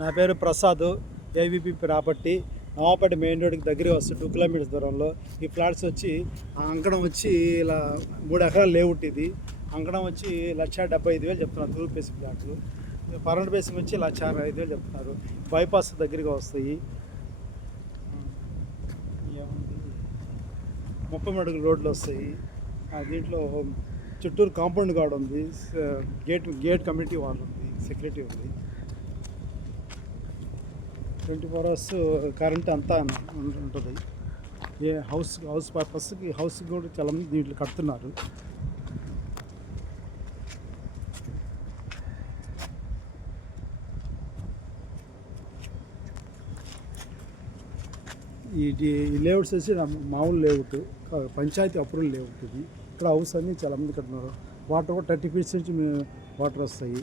నా పేరు Prasad, ఏవిపి property. Navapeta main రోడ్కి దగ్గర వస్తుంది 2 కిలోమీటర్స్ దూరంలో. ఈ ఫ్లాట్స్ వచ్చి అంకణం వచ్చి ఇలా 3 ఎకరాలు లేఅవుట్. ఇది అంకణం వచ్చి 1,75,000 చెప్తున్నారు. తూర్పు ఫేసింగ్ ఫ్లాట్లు. పర్మనెంట్ ఫేసింగ్ వచ్చి 1,65,000 చెప్తున్నారు. బైపాస్ దగ్గరగా వస్తాయి. ఏముంది 30 అడుగుల రోడ్లు వస్తాయి. దీంట్లో చుట్టూరు కాంపౌండ్ గార్డ్ ఉంది, గేట్ కమ్యూనిటీ వాల్ ఉంది, సెక్యూరిటీ ఉంది. 24 అవర్స్ కరెంట్ అంతా ఉంటుంది. హౌస్ పర్పస్కి హౌస్ కూడా చాలా మంది దీంట్లో కడుతున్నారు. ఈ లేఅవుట్స్ వచ్చి మామూలు లేఅవుట్, పంచాయతీ అప్రూవల్ లేఅవుట్. ఇది ఇక్కడ హౌస్ అన్నీ చాలా మంది కడుతున్నారు. వాటర్ కూడా 30 ఫీట్స్ నుంచి వాటర్ వస్తాయి.